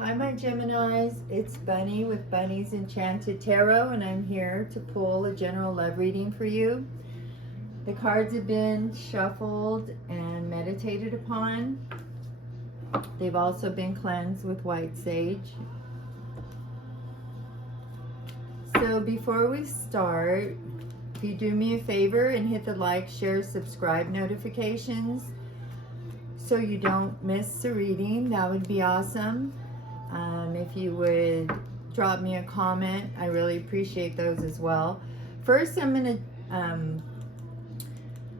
Hi, my Geminis. It's Bunny with Bunny's Enchanted Tarot, and I'm here to pull a general love reading for you. The cards have been shuffled and meditated upon. They've also been cleansed with white sage. So before we start, if you do me a favor and hit the like, share, subscribe notifications so you don't miss a reading, that would be awesome. If you would drop me a comment, I really appreciate those as well. First, I'm going to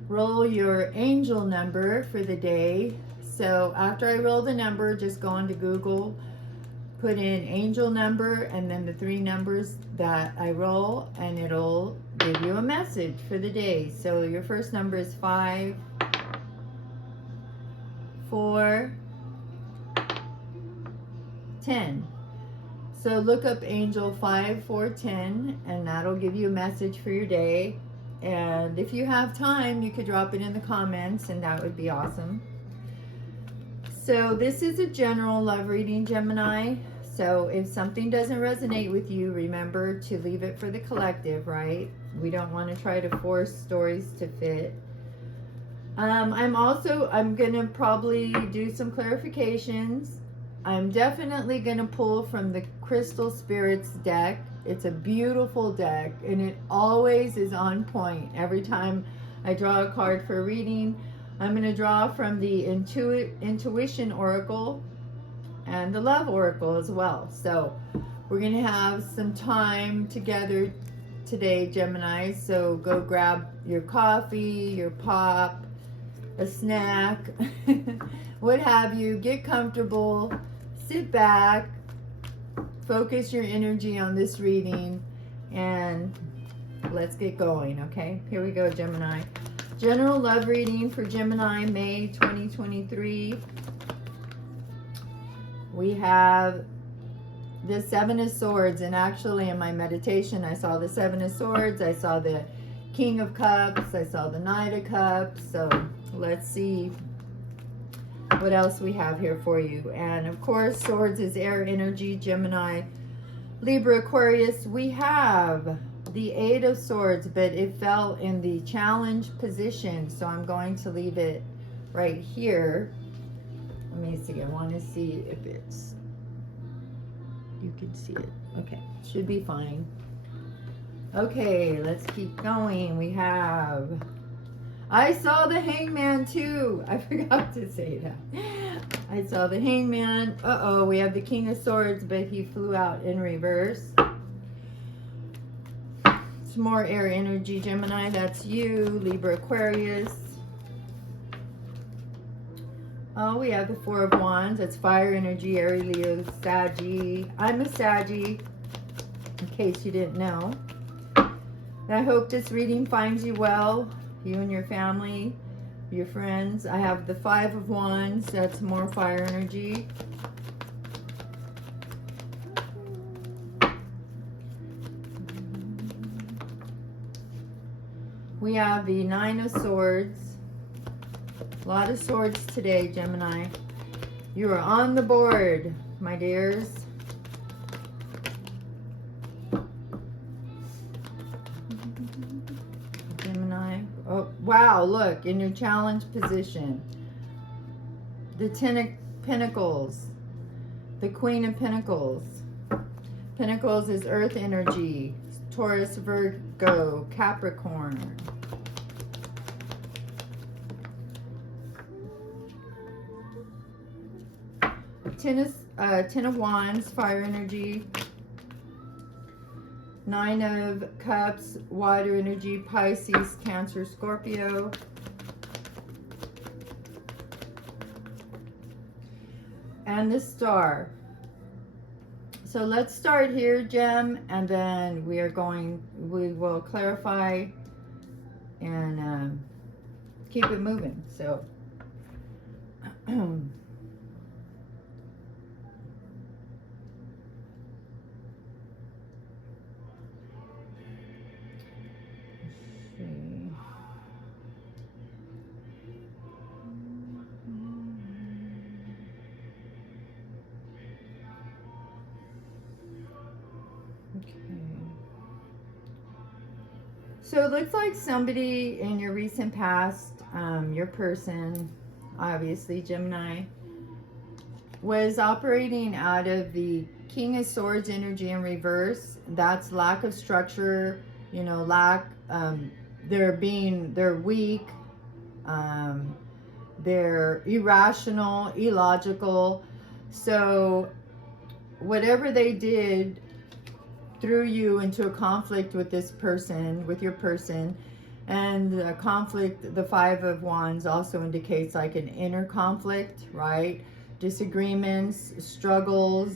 roll your angel number for the day. So after I roll the number, just go onto Google, put in angel number and then the 3 numbers that I roll, and it'll give you a message for the day. So your first number is 5, 4, 10. So look up angel 5410 and that'll give you a message for your day. And if you have time, you could drop it in the comments and that would be awesome. So this is a general love reading, Gemini. So if something doesn't resonate with you, remember to leave it for the collective, right? We don't want to try to force stories to fit. I'm going to probably do some clarifications. I'm definitely going to pull from the Crystal Spirits deck. It's a beautiful deck and it always is on point. Every time I draw a card for a reading, I'm going to draw from the Intuition Oracle and the Love Oracle as well. So we're going to have some time together today, Gemini. So go grab your coffee, your pop, a snack, what have you. Get comfortable, sit back, focus your energy on this reading, and let's get going, okay? Here we go, Gemini. General love reading for Gemini, May 2023. We have the 7 of Swords, and actually in my meditation I saw the 7 of Swords, I saw the King of Cups, I saw the Knight of Cups. So let's see what else we have here for you. And of course, Swords is air energy, Gemini, Libra, Aquarius. We have the 8 of Swords, but it fell in the challenge position, so I'm going to leave it right here. Let me see, I want to see if it's, you can see it. Okay, should be fine. Okay, let's keep going. We have, I saw the Hangman too. I forgot to say that. I saw the Hangman. Uh-oh, we have the King of Swords, but he flew out in reverse. It's more air energy, Gemini. That's you, Libra, Aquarius. Oh, we have the 4 of Wands. That's fire energy, Aries, Leo, Saggy. I'm a Saggy, in case you didn't know. I hope this reading finds you well, you and your family, your friends. I have the 5 of Wands. That's more fire energy. We have the 9 of Swords. A lot of swords today, Gemini. You are on the board, my dears. Gemini. Oh, wow, look, in your challenge position. The 10 of Pentacles. The Queen of Pentacles. Pentacles is earth energy. Taurus, Virgo, Capricorn. Ten of Wands, fire energy. 9 of Cups, water energy, Pisces, Cancer, Scorpio. And the Star. So let's start here, Gem, and then we will clarify and keep it moving. So So it looks like somebody in your recent past, your person, obviously Gemini, was operating out of the King of Swords energy in reverse. That's lack of structure, you know, they're weak, they're irrational, illogical. So whatever they did threw you into a conflict with this person, with your person. And the conflict, the Five of Wands, also indicates like an inner conflict, right? Disagreements, struggles,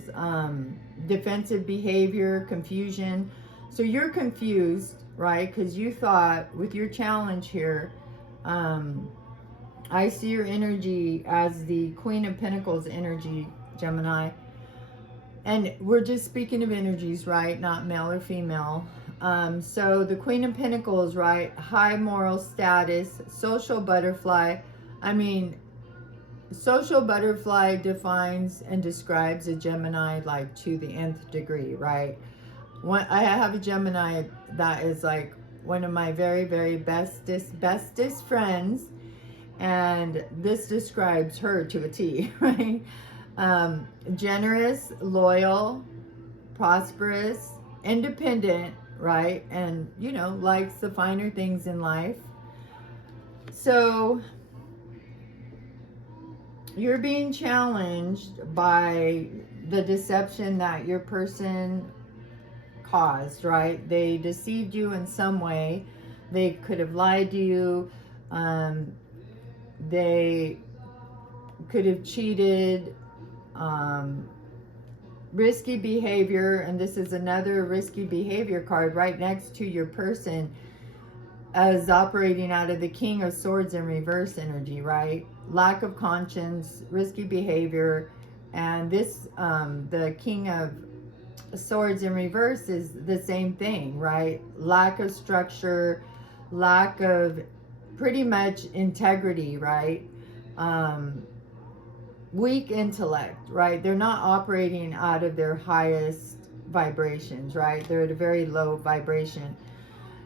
defensive behavior, confusion. So you're confused, right? Because you thought with your challenge here, I see your energy as the Queen of Pentacles energy, Gemini. And we're just speaking of energies, right? Not male or female. So the Queen of Pentacles, right? High moral status, social butterfly. I mean, social butterfly defines and describes a Gemini like to the nth degree, right? I have a Gemini that is like one of my very, very bestest friends. And this describes her to a T, right? Generous, loyal, prosperous, independent, right? And, you know, likes the finer things in life. So you're being challenged by the deception that your person caused, right? They deceived you in some way. They could have lied to you. They could have cheated. Risky behavior, and this is another risky behavior card right next to your person as operating out of the King of Swords in reverse energy, right? Lack of conscience, risky behavior, and this the King of Swords in reverse is the same thing, right? Lack of structure, lack of pretty much integrity, right? Weak intellect, right? They're not operating out of their highest vibrations, right? They're at a very low vibration.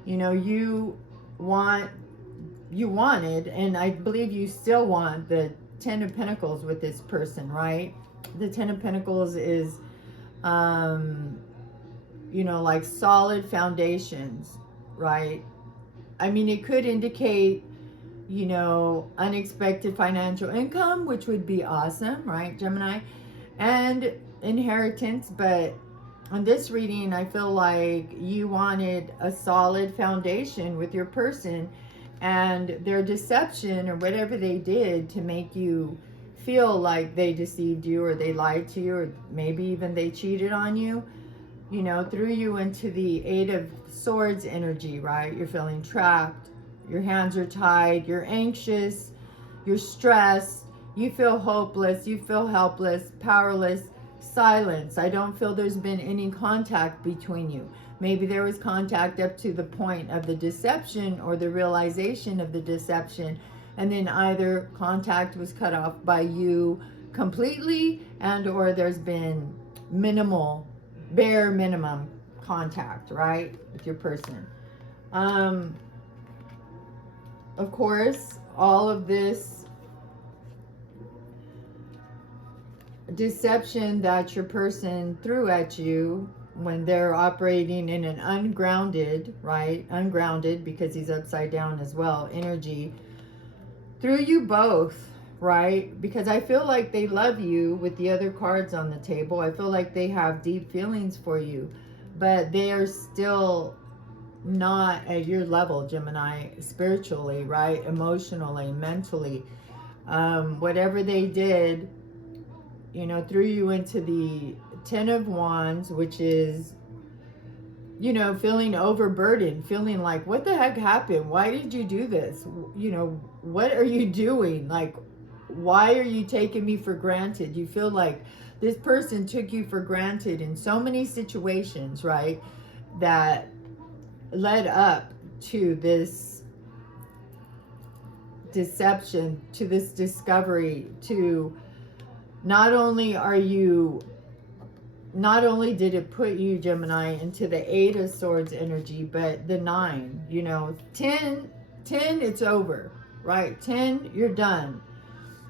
You know, you wanted, and I believe you still want, the Ten of Pentacles with this person, right? The Ten of Pentacles is, you know, like solid foundations, right? I mean, it could indicate, you know, unexpected financial income, which would be awesome, right, Gemini? And inheritance. But on this reading, I feel like you wanted a solid foundation with your person, and their deception or whatever they did to make you feel like they deceived you or they lied to you or maybe even they cheated on you, you know, threw you into the Eight of Swords energy, right? You're feeling trapped. Your hands are tied, you're anxious, you're stressed, you feel hopeless, you feel helpless, powerless, silence. I don't feel there's been any contact between you. Maybe there was contact up to the point of the deception or the realization of the deception, and then either contact was cut off by you completely, and or there's been minimal, bare minimum contact, right, with your person. Of course, all of this deception that your person threw at you when they're operating in an ungrounded, right? Ungrounded, because he's upside down as well, energy, threw you both, right? Because I feel like they love you with the other cards on the table. I feel like they have deep feelings for you, but they are still not at your level, Gemini, spiritually, right? Emotionally, mentally. Whatever they did, you know, threw you into the Ten of Wands, which is, you know, feeling overburdened, feeling like, what the heck happened? Why did you do this? You know, what are you doing? Like, why are you taking me for granted? You feel like this person took you for granted in so many situations, right? That led up to this deception, to this discovery, to not only are you not only did it put you, Gemini, into the 8 of Swords energy, but the 9, you know, 10, it's over, right? 10, you're done.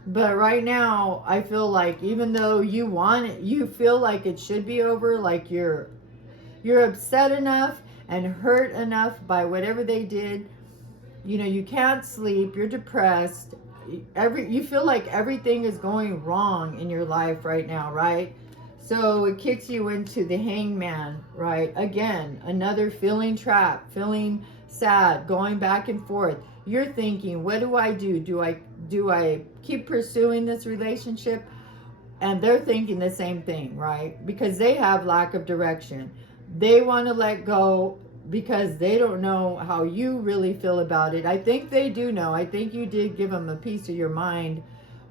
But right now, I feel like even though you want it, you feel like it should be over, like you're upset enough and hurt enough by whatever they did. You know, you can't sleep, you're depressed. You feel like everything is going wrong in your life right now, right? So it kicks you into the Hangman, right? Again, another feeling trapped, feeling sad, going back and forth. You're thinking, what do I do? Do I keep pursuing this relationship? And they're thinking the same thing, right? Because they have lack of direction. They want to let go because they don't know how you really feel about it. I think they do know. I think you did give them a piece of your mind,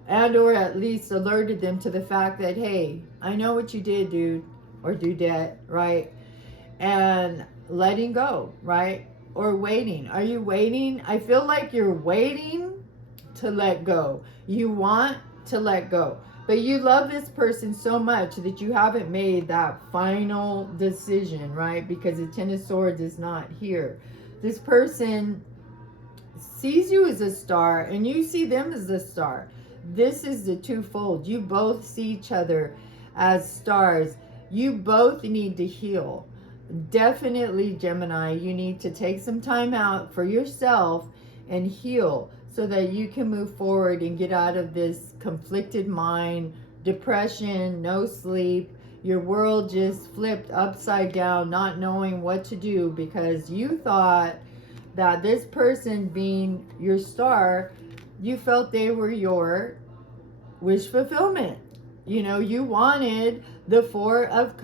and or at least alerted them to the fact that, hey, I know what you did, dude, or dudette, right? And letting go, right? Or waiting. Are you waiting? I feel like you're waiting to let go. You want to let go, but you love this person so much that you haven't made that final decision, right? Because the 10 of Swords is not here. This person sees you as a star and you see them as a star. This is the twofold. You both see each other as stars. You both need to heal. Definitely, Gemini, you need to take some time out for yourself and heal so that you can move forward and get out of this conflicted mind, depression, no sleep. Your world just flipped upside down, not knowing what to do because you thought that this person being your star, you felt they were your wish fulfillment. You know, you wanted the 4 of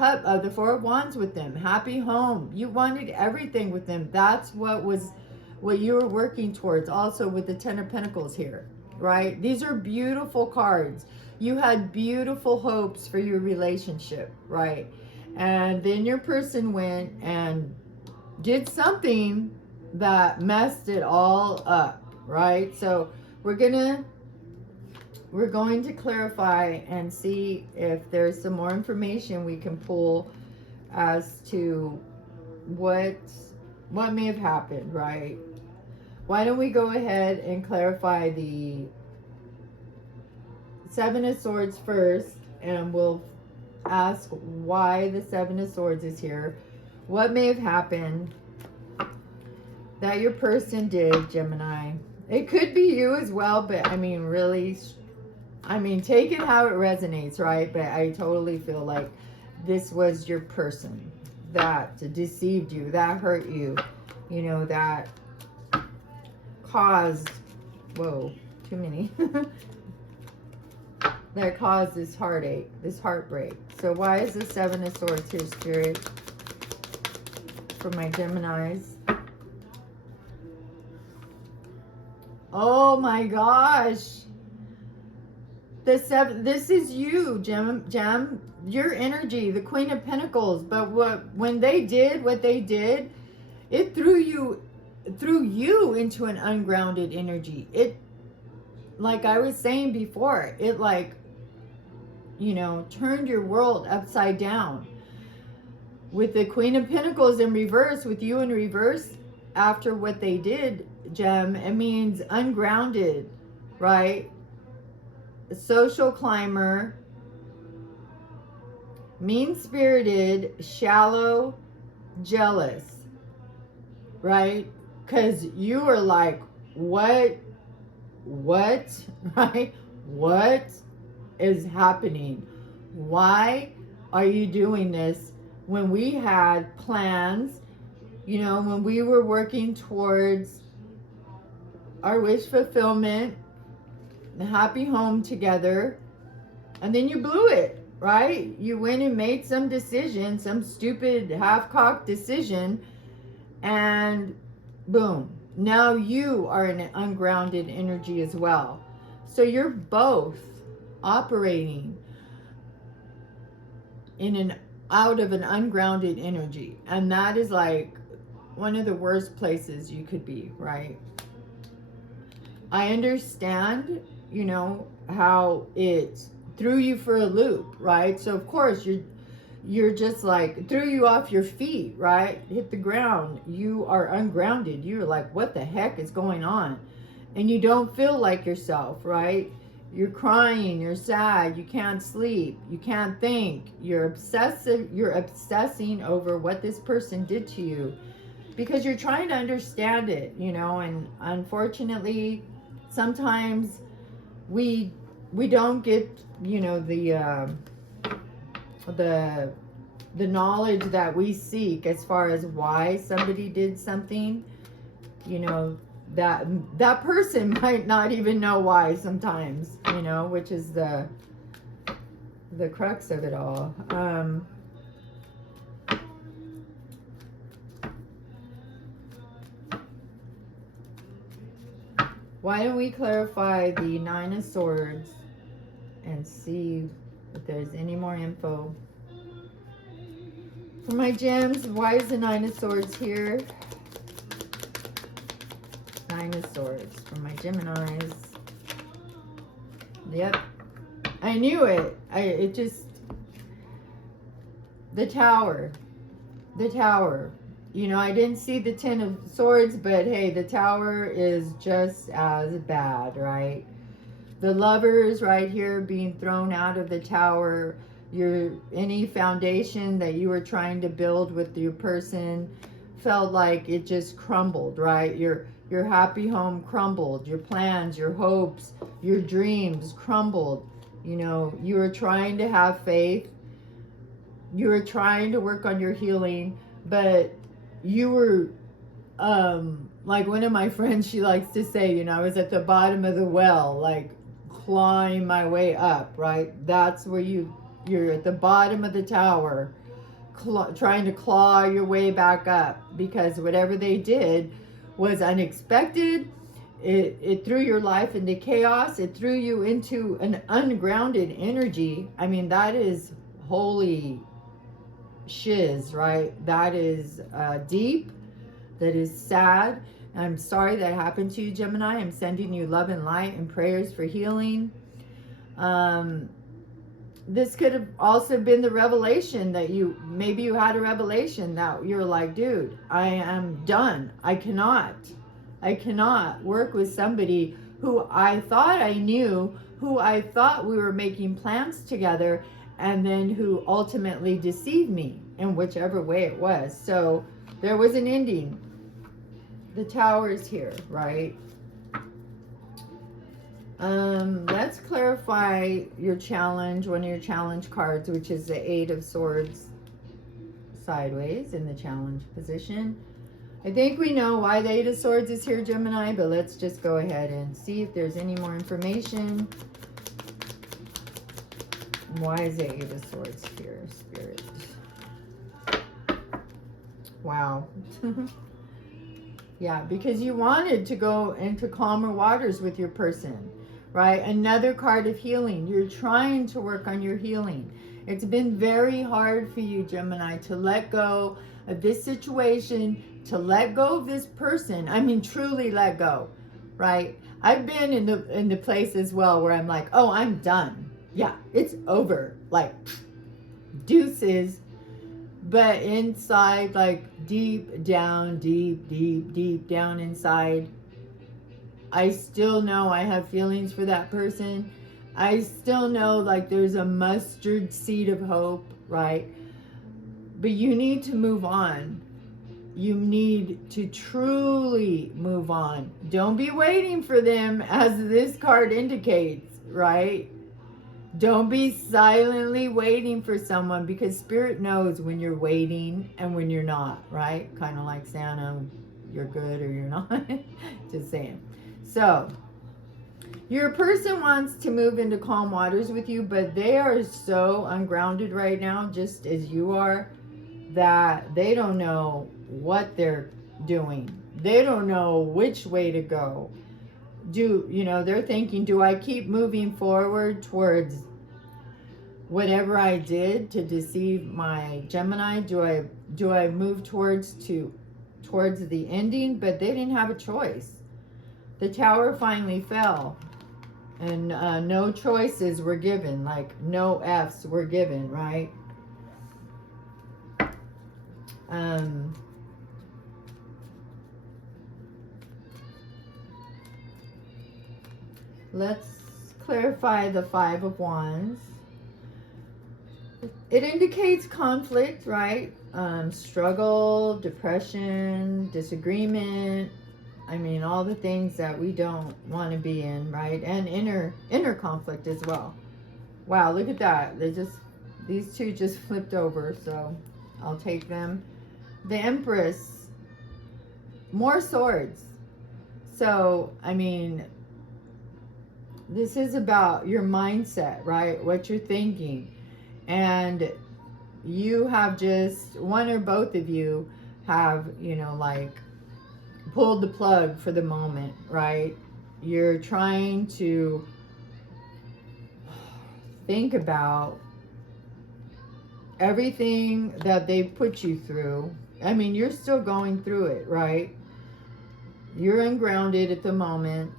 the 4 of Wands with them, happy home. You wanted everything with them. That's what you were working towards. Also with the 10 of Pentacles here, right? These are beautiful cards. You had beautiful hopes for your relationship, right? And then your person went and did something that messed it all up, right? So we're going to clarify and see if there's some more information we can pull as to what may have happened, right? Why don't we go ahead and clarify the 7 of Swords first, and we'll ask why the 7 of Swords is here. What may have happened that your person did, Gemini. It could be you as well, but I mean, really, take it how it resonates, right? But I totally feel like this was your person that deceived you, that hurt you, you know, that caused, whoa, too many, that caused this heartache, this heartbreak. So why is the 7 of Swords here, Spirit, for my Geminis? Oh my gosh. This is you, Gem, your energy, the Queen of Pentacles. But when they did what they did, it threw you into an ungrounded energy. It, like I was saying before, it like, you know, turned your world upside down. With the Queen of Pentacles in reverse, with you in reverse, after what they did, Gem, it means ungrounded, right? Social climber, mean-spirited, shallow, jealous, right? Because you are like, what, right? What is happening? Why are you doing this when we had plans, you know, when we were working towards our wish fulfillment, the happy home together, and then you blew it, right? You went and made some decision, some stupid half-cocked decision, and boom, now you are in an ungrounded energy as well. So you're both operating out of an ungrounded energy, and that is like one of the worst places you could be, right? I understand, you know, how it threw you for a loop, right? So of course you're just like, threw you off your feet, right? Hit the ground. You are ungrounded. You're like, what the heck is going on? And you don't feel like yourself, right? You're crying, you're sad, you can't sleep, you can't think, you're obsessing over what this person did to you because you're trying to understand it, you know. And unfortunately, sometimes we don't get, you know, the knowledge that we seek as far as why somebody did something. You know, that person might not even know why sometimes, you know, which is the crux of it all. Why don't we clarify the Nine of Swords and see if there's any more info for my gems? Why is the Nine of Swords here? Nine of Swords for my Geminis. Yep, I knew it. It just, the Tower. You know, I didn't see the Ten of Swords, but hey, the Tower is just as bad, right? The Lovers right here being thrown out of the Tower. Any foundation that you were trying to build with your person felt like it just crumbled, right? Your happy home crumbled. Your plans, your hopes, your dreams crumbled. You know, you were trying to have faith. You were trying to work on your healing, but you were, like one of my friends, she likes to say, you know, I was at the bottom of the well, like clawing my way up, right? That's where you're at the bottom of the tower, trying to claw your way back up, because whatever they did was unexpected. It threw your life into chaos. It threw you into an ungrounded energy. I mean, that is holy shiz, right? That is deep. That is sad. I'm sorry that happened to you, Gemini. I'm sending you love and light and prayers for healing. This could have also been the revelation that maybe you had a revelation that you're like, dude, I am done. I cannot work with somebody who I thought I knew, who I thought we were making plans together, and then who ultimately deceived me in whichever way it was. So there was an ending. The Tower is here, right? Let's clarify your challenge, one of your challenge cards, which is the Eight of Swords sideways in the challenge position. I think we know why the Eight of Swords is here, Gemini, but let's just go ahead and see if there's any more information. Why is the Eight of Swords here, Spirit? Wow. Yeah, because you wanted to go into calmer waters with your person, right? Another card of healing. You're trying to work on your healing. It's been very hard for you, Gemini, to let go of this situation, to let go of this person. I mean, truly let go, right? I've been in the place as well where I'm like, oh, I'm done. Yeah, it's over. Like, deuces. But inside, like deep down inside, I still know I have feelings for that person. I still know like there's a mustard seed of hope, right? But you need to move on. You need to truly move on. Don't be waiting for them, as this card indicates, right? Don't be silently waiting for someone, because Spirit knows when you're waiting and when you're not, right? Kind of like Santa, you're good or you're not. Just saying. So, your person wants to move into calm waters with you, but they are so ungrounded right now, just as you are, that they don't know what they're doing. They don't know which way to go. They're thinking, do I keep moving forward towards whatever I did to deceive my Gemini? Do I move towards the ending? But they didn't have a choice. The Tower finally fell, and no choices were given, like no F's were given, right? Let's clarify the Five of Wands. It indicates conflict, right? Struggle, depression, disagreement. I mean, all the things that we don't want to be in, right? And inner conflict as well. Wow, look at that. These two just flipped over, so I'll take them. The Empress, more swords. So, I mean, this is about your mindset, right? What you're thinking. And you have just, one or both of you have, you know, like pulled the plug for the moment, right? You're trying to think about everything that they put you through. I mean, you're still going through it, right? You're ungrounded at the moment.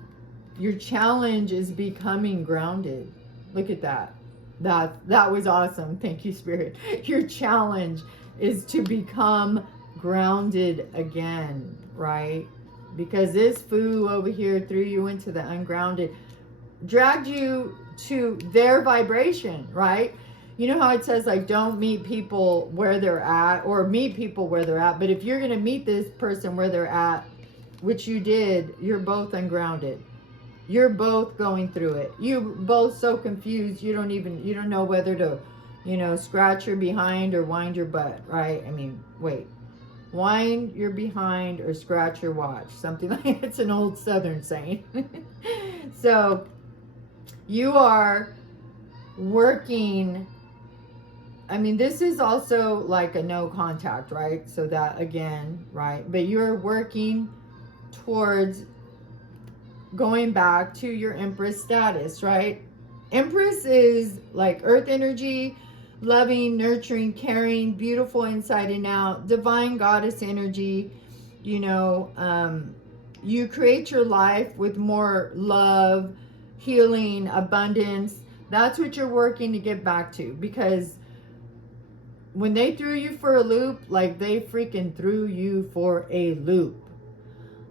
Your challenge is becoming grounded. Look at that. That was awesome. Thank you, Spirit. Your challenge is to become grounded again, right? Because this foo over here threw you into the ungrounded, dragged you to their vibration, right? You know how it says, like, don't meet people where they're at, or meet people where they're at. But if you're going to meet this person where they're at, which you did, you're both ungrounded. You're both going through it. You both so confused, you don't know whether to, you know, scratch your behind or wind your butt, right? I mean, wait. Wind your behind or scratch your watch. Something like, it's an old Southern saying. So, you are working. I mean, this is also like a no contact, right? So that, again, right? But you're working towards going back to your Empress status, right? Empress is like earth energy, loving, nurturing, caring, beautiful inside and out, divine goddess energy. You know, you create your life with more love, healing, abundance. That's what you're working to get back to, because when they threw you for a loop, like, they freaking threw you for a loop.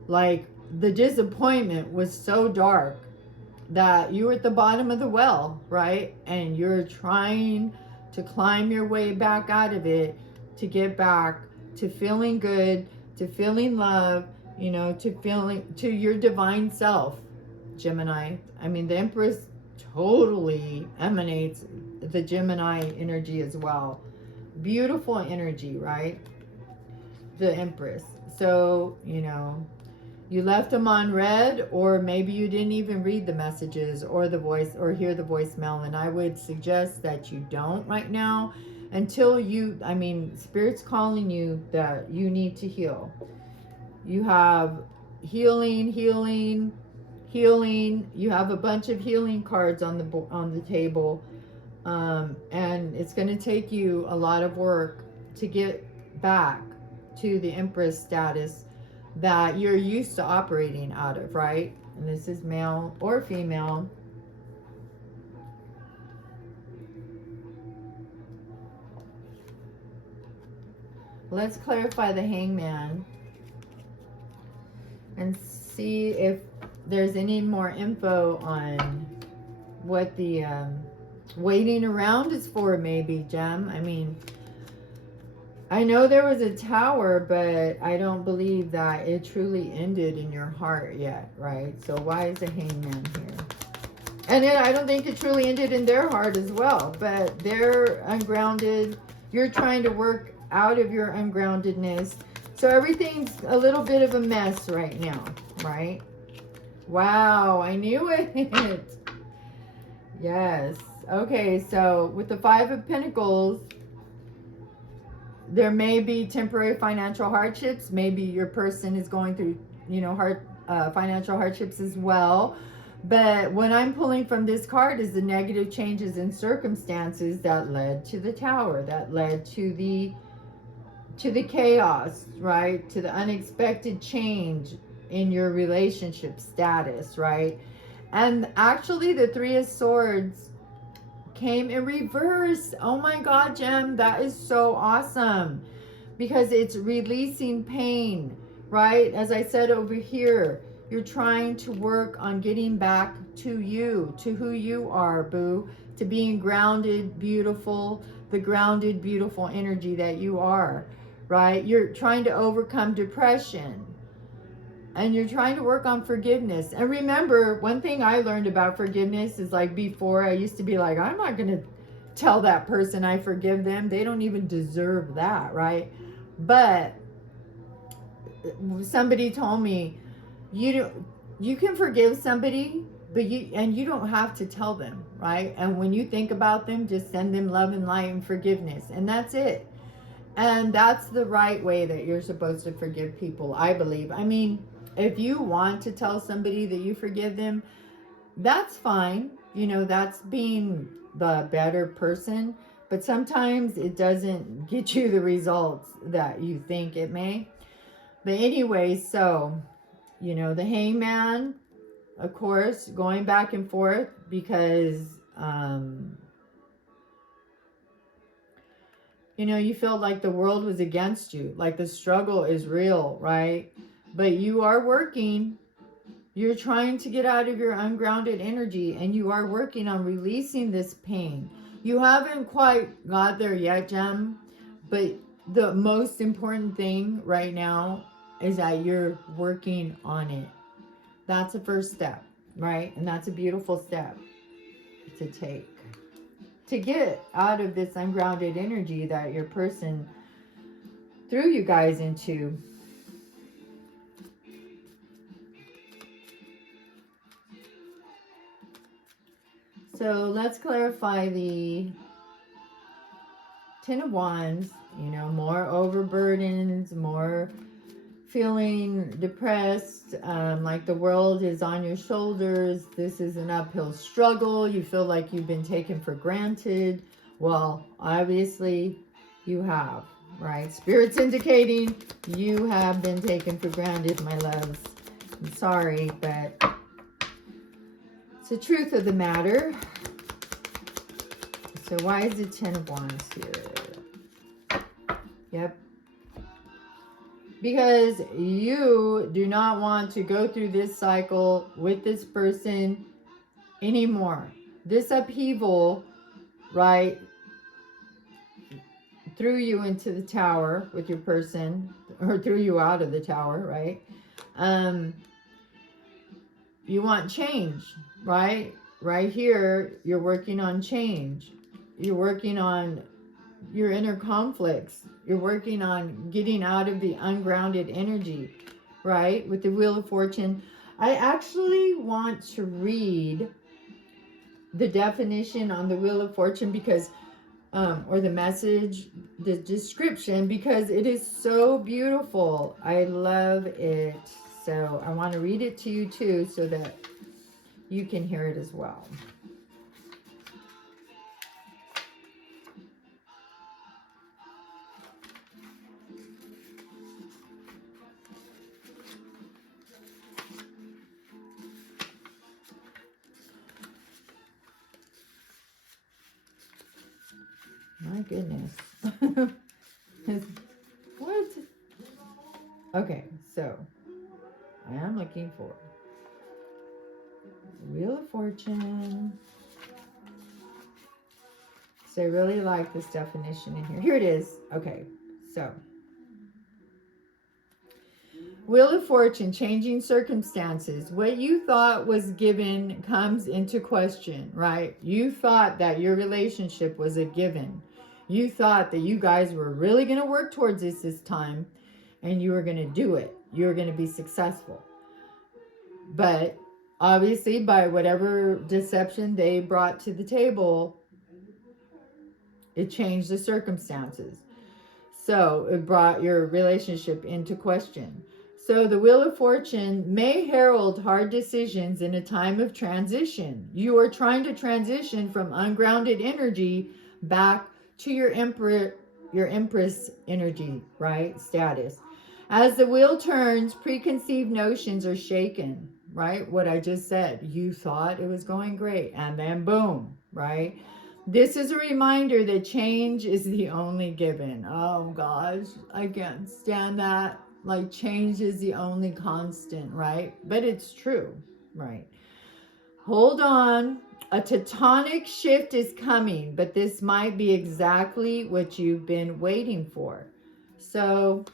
Like, the disappointment was so dark that you were at the bottom of the well, right? And you're trying to climb your way back out of it, to get back to feeling good, to feeling love, you know, to your divine self, Gemini. I mean, the Empress totally emanates the Gemini energy as well. Beautiful energy, right? The Empress. So, you know, you left them on red, or maybe you didn't even read the messages or the voice or hear the voicemail. And I would suggest that you don't right now until I mean, Spirit's calling you that you need to heal. You have healing. You have a bunch of healing cards on the table. And it's going to take you a lot of work to get back to the Empress status that you're used to operating out of, right? And this is male or female. Let's clarify the Hangman and see if there's any more info on what the waiting around is for, maybe, Gem. I mean, I know there was a Tower, but I don't believe that it truly ended in your heart yet, right? So why is the Hangman here? And I don't think it truly ended in their heart as well, but they're ungrounded. You're trying to work out of your ungroundedness. So everything's a little bit of a mess right now, right? Wow, I knew it. Yes. Okay, so with the Five of Pentacles, there may be temporary financial hardships. Maybe your person is going through, you know, financial hardships as well. But what I'm pulling from this card is the negative changes in circumstances that led to the Tower, that led to the chaos, right? To the unexpected change in your relationship status, right? And actually the Three of Swords came in reverse. Oh my God, Gem, that is so awesome. because it's releasing pain, right? As I said over here, you're trying to work on getting back to you, to who you are, boo, to being grounded, beautiful, the grounded, beautiful energy that you are, right? You're trying to overcome depression, and you're trying to work on forgiveness. And remember, one thing I learned about forgiveness is, like, before I used to be like, I'm not going to tell that person I forgive them. They don't even deserve that, right? But somebody told me, you can forgive somebody, but you don't have to tell them, right? And when you think about them, just send them love and light and forgiveness, and that's it. And that's the right way that you're supposed to forgive people, I believe. I mean, if you want to tell somebody that you forgive them, that's fine. You know, that's being the better person. But sometimes it doesn't get you the results that you think it may. But anyway, so, you know, the hangman, of course, going back and forth because, you know, you feel like the world was against you, like the struggle is real, right? But you are working. You're trying to get out of your ungrounded energy, and you are working on releasing this pain. You haven't quite got there yet, Gem, but the most important thing right now is that you're working on it. That's the first step, right? And that's a beautiful step to take, to get out of this ungrounded energy that your person threw you guys into. So let's clarify the Ten of Wands. You know, more overburdens, more feeling depressed, like the world is on your shoulders. This is an uphill struggle. You feel like you've been taken for granted. Well, obviously you have, right? Spirit's indicating you have been taken for granted, my loves. I'm sorry, but it's the truth of the matter. So why is the Ten of Wands here? Yep. Because you do not want to go through this cycle with this person anymore. This upheaval, right, threw you into the tower with your person, or threw you out of the tower, right? You want change, right? Right here, you're working on change. You're working on your inner conflicts. You're working on getting out of the ungrounded energy, right? With the Wheel of Fortune. I actually want to read the definition on the Wheel of Fortune because, or the message, the description, because it is so beautiful. I love it. So I want to read it to you too so that you can hear it as well. My goodness. What? Okay, so I am looking for Wheel of Fortune. So I really like this definition in here. Here it is. Okay, so Wheel of Fortune, changing circumstances. What you thought was given comes into question, right? You thought that your relationship was a given. You thought that you guys were really going to work towards this time, and you were going to do it. You were going to be successful. But obviously, by whatever deception they brought to the table, it changed the circumstances. So it brought your relationship into question. So the Wheel of Fortune may herald hard decisions in a time of transition. You are trying to transition from ungrounded energy back to your Empress energy, right? Status. As the wheel turns, preconceived notions are shaken, right? What I just said. You thought it was going great, and then boom, right? This is a reminder that change is the only given. Oh gosh, I can't stand that. Like change is the only constant, right? But it's true, right? Hold on. A tectonic shift is coming, but this might be exactly what you've been waiting for. So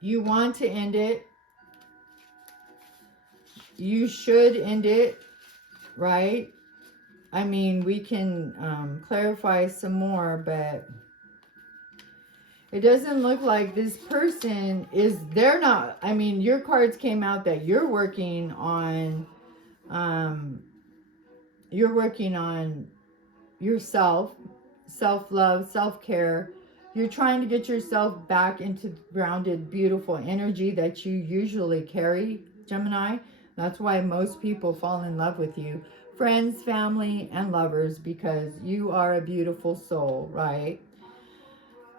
you want to end it. You should end it, right? I mean, we can clarify some more, but it doesn't look like this person is, they're not, I mean, your cards came out that you're working on yourself, self-love, self-care. You're trying to get yourself back into grounded, beautiful energy that you usually carry, Gemini. That's why most people fall in love with you. Friends, family, and lovers, because you are a beautiful soul, right?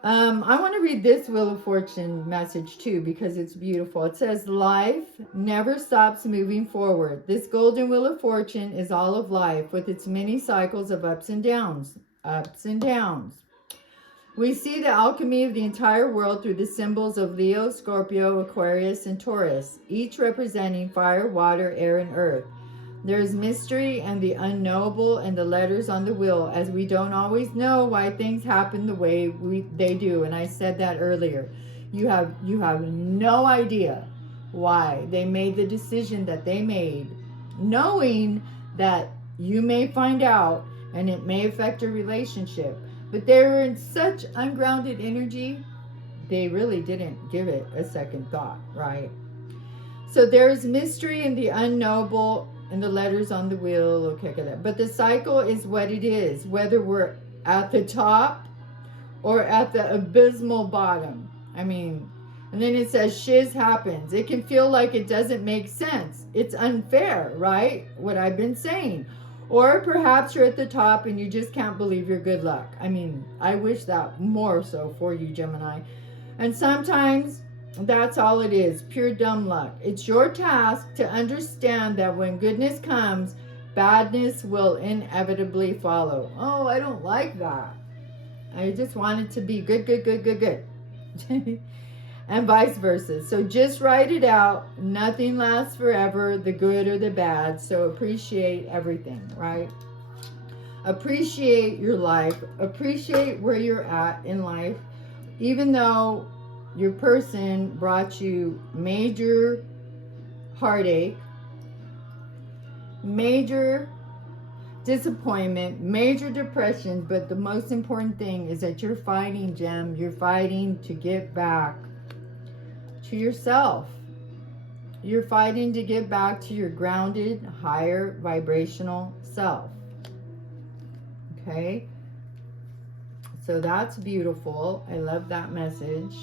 I want to read this Wheel of Fortune message too because it's beautiful. It says, life never stops moving forward. This golden Wheel of Fortune is all of life with its many cycles of ups and downs. Ups and downs. We see the alchemy of the entire world through the symbols of Leo, Scorpio, Aquarius, and Taurus, each representing fire, water, air, and earth. There is mystery and the unknowable in the letters on the wheel, as we don't always know why things happen the way they do. And I said that earlier. You have no idea why they made the decision that they made, knowing that you may find out and it may affect your relationship. But they were in such ungrounded energy, they really didn't give it a second thought, right? So there's mystery in the unknowable and the letters on the wheel. Okay, got that. But the cycle is what it is, whether we're at the top or at the abysmal bottom. I mean, and then it says shiz happens. It can feel like it doesn't make sense. It's unfair, right? What I've been saying. Or perhaps you're at the top and you just can't believe your good luck. I mean, I wish that more so for you, Gemini. And sometimes that's all it is, pure dumb luck. It's your task to understand that when goodness comes, badness will inevitably follow. Oh, I don't like that. I just want it to be good, good, good, good, good. And vice versa. So just write it out. Nothing lasts forever, the good or the bad. So appreciate everything, right? Appreciate your life. Appreciate where you're at in life. Even though your person brought you major heartache, major disappointment, major depression, but the most important thing is that you're fighting, Gem. You're fighting to get back to yourself. You're fighting to get back to your grounded, higher vibrational self. Okay? So that's beautiful. I love that message.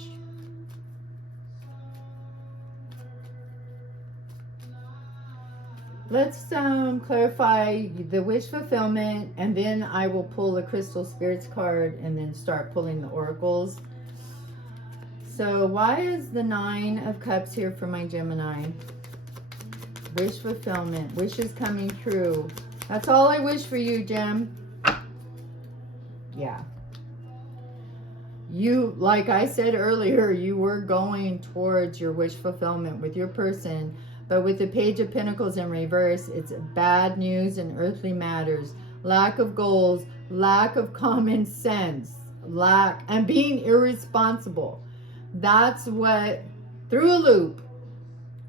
Let's clarify the wish fulfillment, and then I will pull the Crystal Spirits card and then start pulling the oracles. So why is the 9 of Cups here for my Gemini? Wish fulfillment. Wishes coming true. That's all I wish for you, Gem. Yeah. You, like I said earlier, you were going towards your wish fulfillment with your person. But with the Page of Pentacles in reverse, it's bad news in earthly matters. Lack of goals, lack of common sense, and being irresponsible. That's what threw a loop,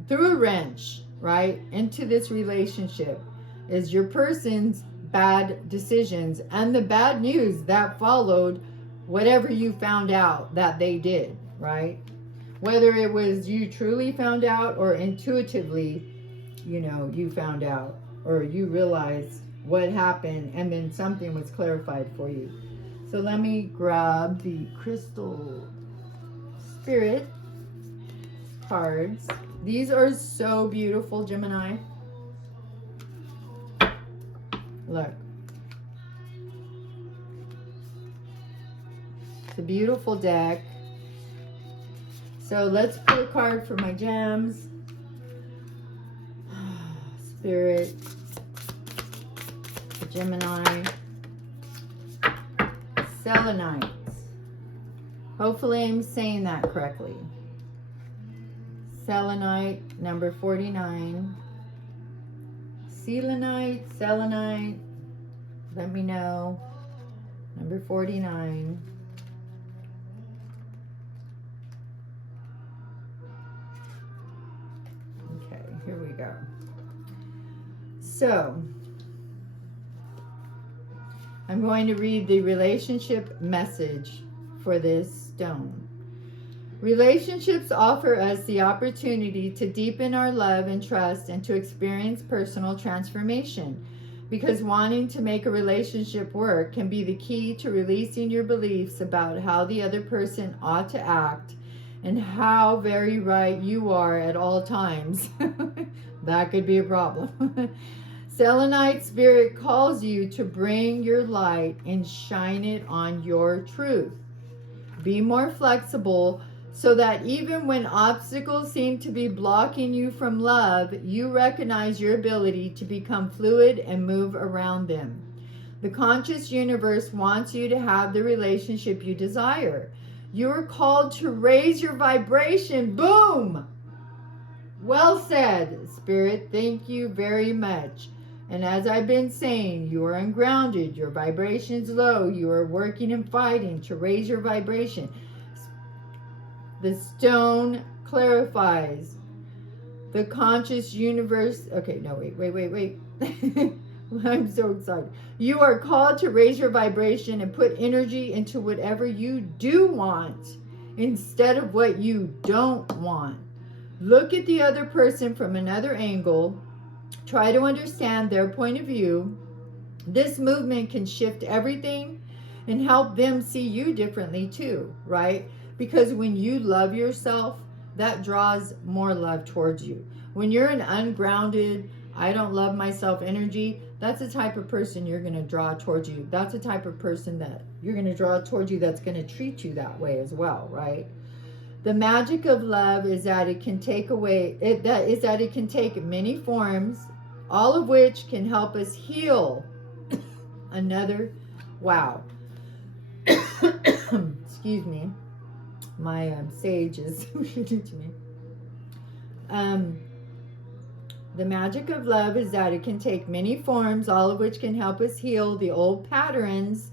threw a wrench, right, into this relationship is your person's bad decisions and the bad news that followed whatever you found out that they did, right? Whether it was you truly found out or intuitively, you know, you found out or you realized what happened and then something was clarified for you. So let me grab the Crystal Spirit cards. These are so beautiful, Gemini. Look. It's a beautiful deck. So let's pull a card for my gems. Spirit. The Gemini, Selenite. Hopefully I'm saying that correctly. Selenite, number 49. Selenite, let me know. Number 49. Okay, here we go. So, I'm going to read the relationship message for this stone. Relationships offer us the opportunity to deepen our love and trust and to experience personal transformation, because wanting to make a relationship work can be the key to releasing your beliefs about how the other person ought to act and how very right you are at all times. That could be a problem. Selenite spirit calls you to bring your light and shine it on your truth. Be more flexible so that even when obstacles seem to be blocking you from love, you recognize your ability to become fluid and move around them. The conscious universe wants you to have the relationship you desire. You are called to raise your vibration. Boom! Well said, Spirit. Thank you very much. And as I've been saying, you are ungrounded. Your vibration's low. You are working and fighting to raise your vibration. The stone clarifies the conscious universe. Okay, no, wait. I'm so excited. You are called to raise your vibration and put energy into whatever you do want instead of what you don't want. Look at the other person from another angle. Try to understand their point of view. This movement can shift everything and help them see you differently too, right? Because when you love yourself, that draws more love towards you. When you're an ungrounded, I don't love myself energy, that's the type of person you're going to draw towards you. That's the type of person that you're going to draw towards you that's going to treat you that way as well, right? The magic of love is that it can take many forms, all of which can help us heal another. Wow. Excuse me. My sage is reading to me. The magic of love is that it can take many forms, all of which can help us heal the old patterns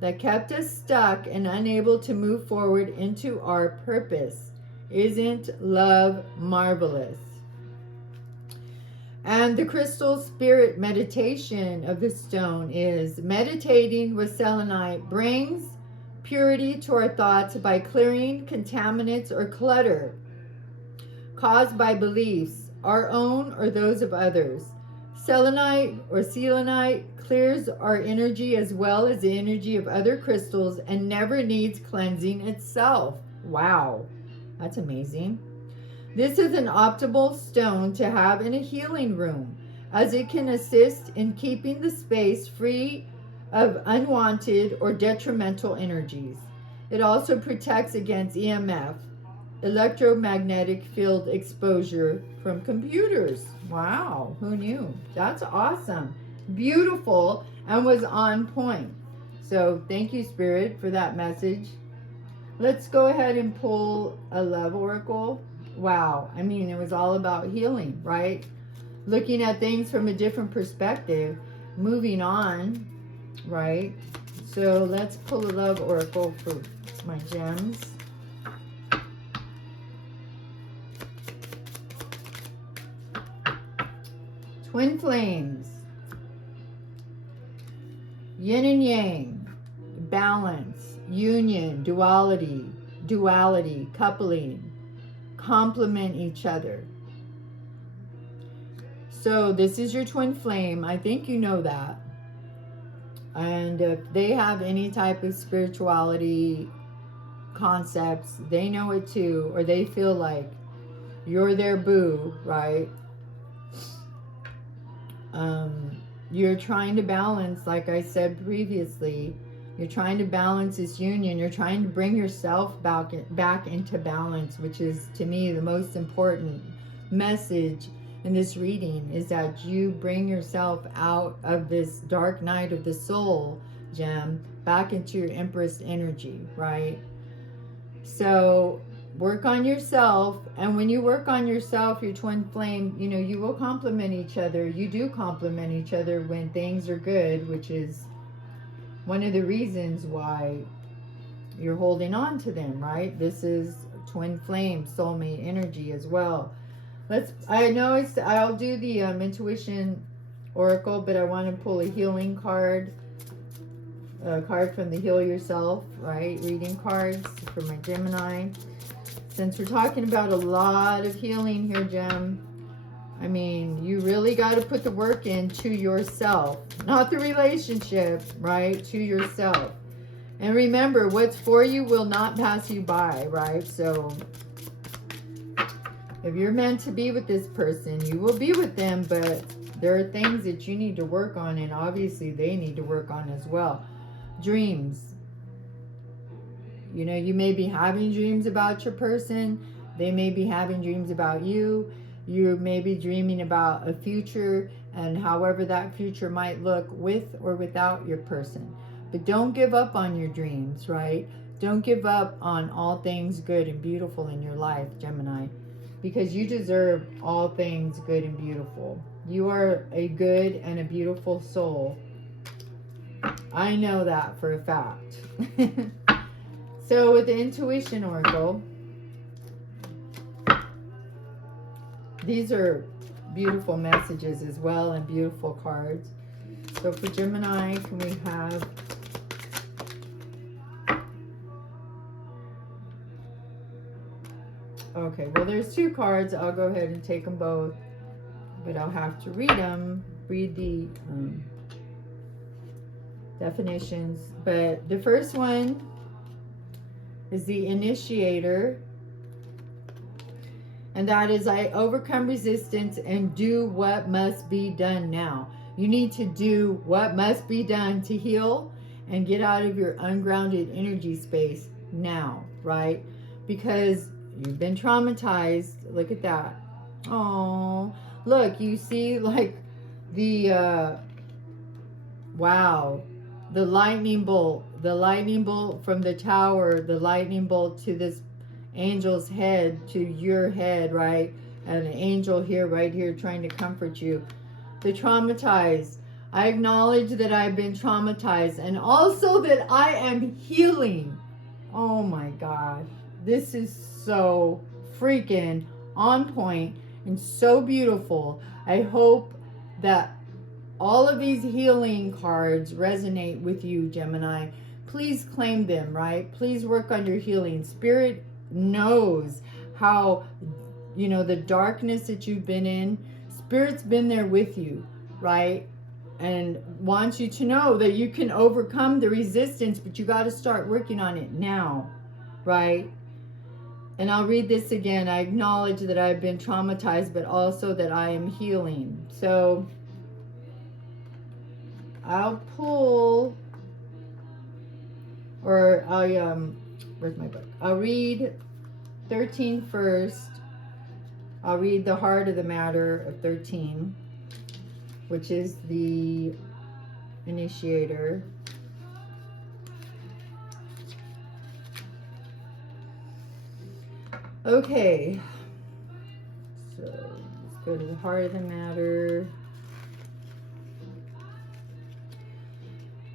that kept us stuck and unable to move forward into our purpose. Isn't love marvelous? And the crystal spirit meditation of the stone is meditating with selenite brings purity to our thoughts by clearing contaminants or clutter caused by beliefs, our own or those of others. Selenite or selenite clears our energy as well as the energy of other crystals and never needs cleansing itself. Wow, that's amazing. This is an optimal stone to have in a healing room, as it can assist in keeping the space free of unwanted or detrimental energies. It also protects against EMF, electromagnetic field exposure from computers. Wow, who knew? That's awesome. Beautiful, and was on point. So thank you, Spirit, for that message. Let's go ahead and pull a love oracle. Wow, I mean, it was all about healing, right? Looking at things from a different perspective, moving on, right? So let's pull a love oracle for my gems. Twin flames, yin and yang, balance, union, duality, coupling, complement each other. So this is your twin flame. I think you know that. And if they have any type of spirituality concepts, they know it too, or they feel like you're their boo, right? You're trying to balance, like I said previously, you're trying to balance this union. You're trying to bring yourself back into balance, which is, to me, the most important message in this reading is that you bring yourself out of this dark night of the soul, Gem, back into your Empress energy, right? So work on yourself, and when you work on yourself, your twin flame, you know, you will complement each other. You do complement each other when things are good, which is one of the reasons why you're holding on to them, right? This is twin flame soulmate energy as well. I'll do the intuition oracle, but I want to pull a healing card, a card from the Heal Yourself, right? Reading cards for my Gemini. Since we're talking about a lot of healing here, Gem, I mean, you really got to put the work into yourself, not the relationship, right? To yourself. And remember, what's for you will not pass you by, right? So if you're meant to be with this person, you will be with them, but there are things that you need to work on, and obviously they need to work on as well. Dreams. You know, you may be having dreams about your person. They may be having dreams about you. You may be dreaming about a future and however that future might look with or without your person. But don't give up on your dreams, right? Don't give up on all things good and beautiful in your life, Gemini, because you deserve all things good and beautiful. You are a good and a beautiful soul. I know that for a fact. So with the intuition oracle, these are beautiful messages as well and beautiful cards. So for Gemini, can we have okay, well, there's two cards. I'll go ahead and take them both, but I'll have to read them, read the definitions. But the first one is the initiator, and that is, I overcome resistance and do what must be done now. You need to do what must be done to heal and get out of your ungrounded energy space now, right? Because you've been traumatized. Look at that. Oh, look, you see like the wow, the lightning bolt from the tower, the lightning bolt to this angel's head, to your head, right? And an angel here, right here, trying to comfort you. The traumatized. I acknowledge that I've been traumatized and also that I am healing. Oh my gosh. This is so freaking on point and so beautiful. I hope that all of these healing cards resonate with you, Gemini. Please claim them, right? Please work on your healing. Spirit knows how, you know, the darkness that you've been in. Spirit's been there with you, right? And wants you to know that you can overcome the resistance, but you got to start working on it now, right? And I'll read this again. I acknowledge that I've been traumatized, but also that I am healing. So I'll pull, or where's my book? I'll read 13 first. I'll read the heart of the matter of 13, which is the initiator. Okay, so let's go to the heart of the matter.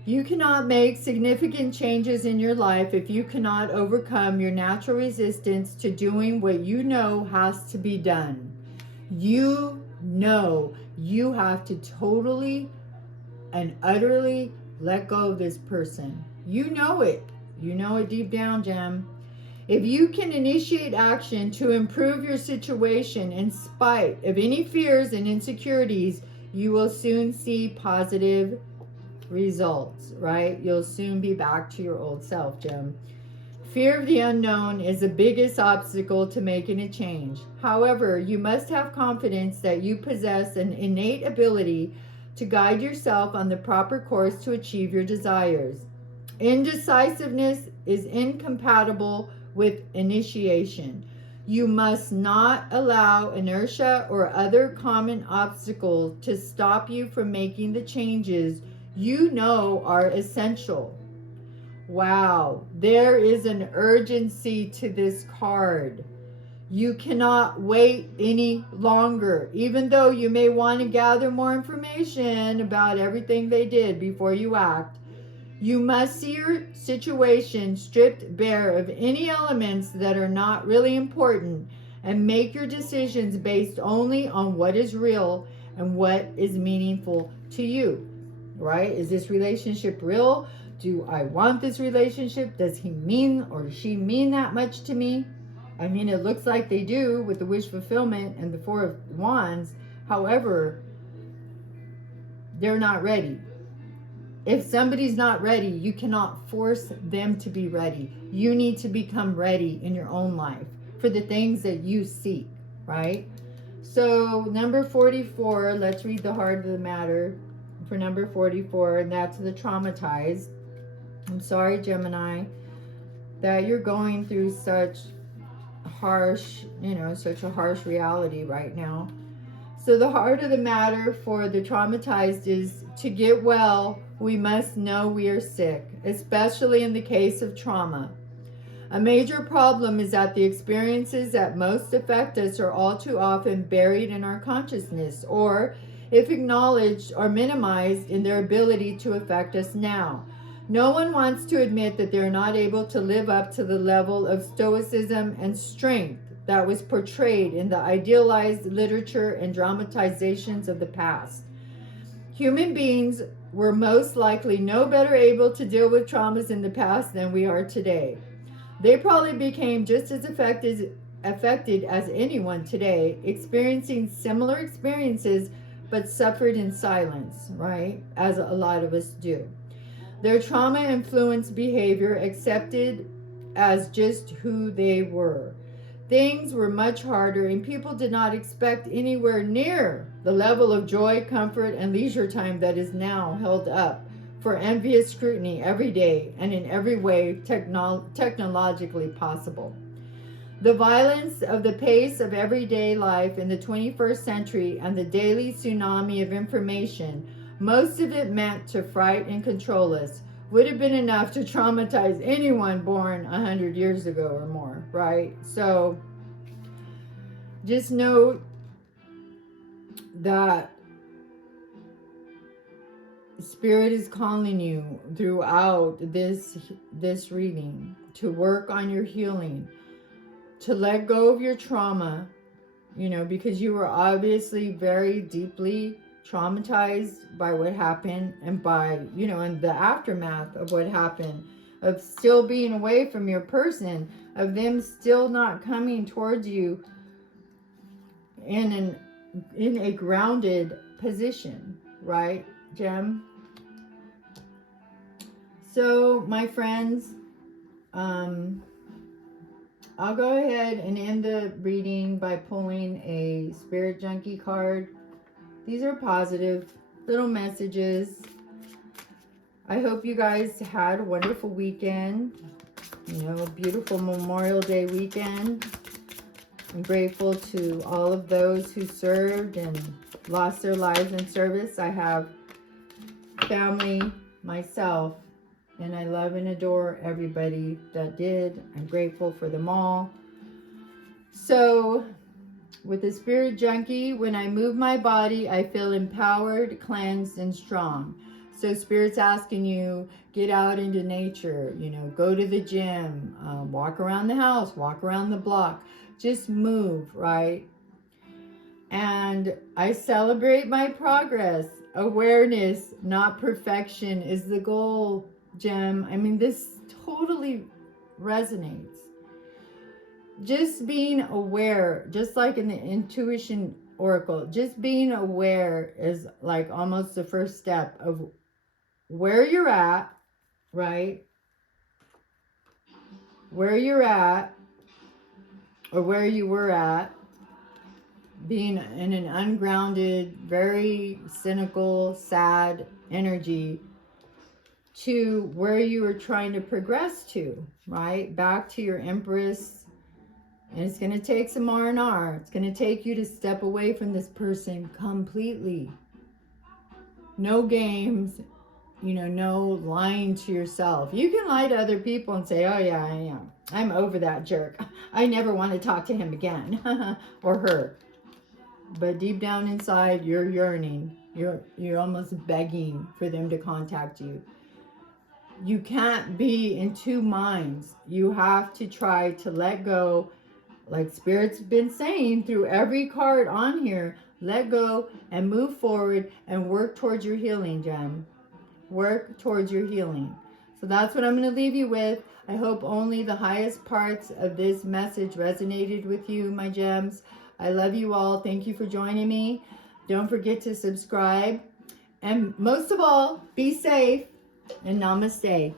You cannot make significant changes in your life if you cannot overcome your natural resistance to doing what you know has to be done. You know you have to totally and utterly let go of this person. You know it. You know it deep down, Gem. If you can initiate action to improve your situation in spite of any fears and insecurities, you will soon see positive results, right? You'll soon be back to your old self, Gem. Fear of the unknown is the biggest obstacle to making a change. However, you must have confidence that you possess an innate ability to guide yourself on the proper course to achieve your desires. Indecisiveness is incompatible with initiation. You must not allow inertia or other common obstacles to stop you from making the changes you know are essential. Wow, there is an urgency to this card. You cannot wait any longer, even though you may want to gather more information about everything they did before you act. You must see your situation stripped bare of any elements that are not really important and make your decisions based only on what is real and what is meaningful to you. Right? Is this relationship real? Do I want this relationship? Does he mean or does she mean that much to me? I mean, it looks like they do with the wish fulfillment and the Four of Wands. However, they're not ready. If somebody's not ready, you cannot force them to be ready. You need to become ready in your own life for the things that you seek, right? So number 44, let's read the heart of the matter for number 44, and that's the traumatized. I'm sorry, Gemini, that you're going through such harsh, such a harsh reality right now. So the heart of the matter for the traumatized is to get well, we must know we are sick, especially in the case of trauma. A major problem is that the experiences that most affect us are all too often buried in our consciousness, or if acknowledged, are minimized in their ability to affect us now. No one wants to admit that they're not able to live up to the level of stoicism and strength that was portrayed in the idealized literature and dramatizations of the past. Human beings were most likely no better able to deal with traumas in the past than we are today. They probably became just as affected as anyone today, experiencing similar experiences, but suffered in silence, right? As a lot of us do. Their trauma-influenced behavior accepted as just who they were. Things were much harder, and people did not expect anywhere near the level of joy, comfort, and leisure time that is now held up for envious scrutiny every day and in every way technologically possible. The violence of the pace of everyday life in the 21st century and the daily tsunami of information, most of it meant to fright and control us, would have been enough to traumatize anyone born 100 years ago or more, right? So just know that Spirit is calling you throughout this reading to work on your healing, to let go of your trauma, because you were obviously very deeply traumatized by what happened and by, and the aftermath of what happened, of still being away from your person, of them still not coming towards you in a grounded position, right, Gem? So, my friends, I'll go ahead and end the reading by pulling a Spirit Junkie card. These are positive little messages. I hope you guys had a wonderful weekend, a beautiful Memorial Day weekend. I'm grateful to all of those who served and lost their lives in service. I have family myself, and I love and adore everybody that did. I'm grateful for them all. So, with the Spirit Junkie, when I move my body, I feel empowered, cleansed, and strong. So Spirit's asking you, get out into nature, go to the gym, walk around the house, walk around the block. Just move, right? And I celebrate my progress. Awareness, not perfection, is the goal, Gem. I mean, this totally resonates. Just being aware, just like in the intuition oracle, just being aware is like almost the first step of where you're at, right? Where you're at, or where you were at, being in an ungrounded, very cynical, sad energy, to where you were trying to progress to, right? Back to your Empress And it's going to take some R&R. It's going to take you to step away from this person completely. No games, you know, no lying to yourself. You can lie to other people and say, oh yeah, I'm over that jerk. I never want to talk to him again or her. But deep down inside, you're yearning. You're almost begging for them to contact you. You can't be in two minds. You have to try to let go. Like Spirit's been saying through every card on here, let go and move forward and work towards your healing, Gem. Work towards your healing. So that's what I'm going to leave you with. I hope only the highest parts of this message resonated with you, my gems. I love you all. Thank you for joining me. Don't forget to subscribe. And most of all, be safe and namaste.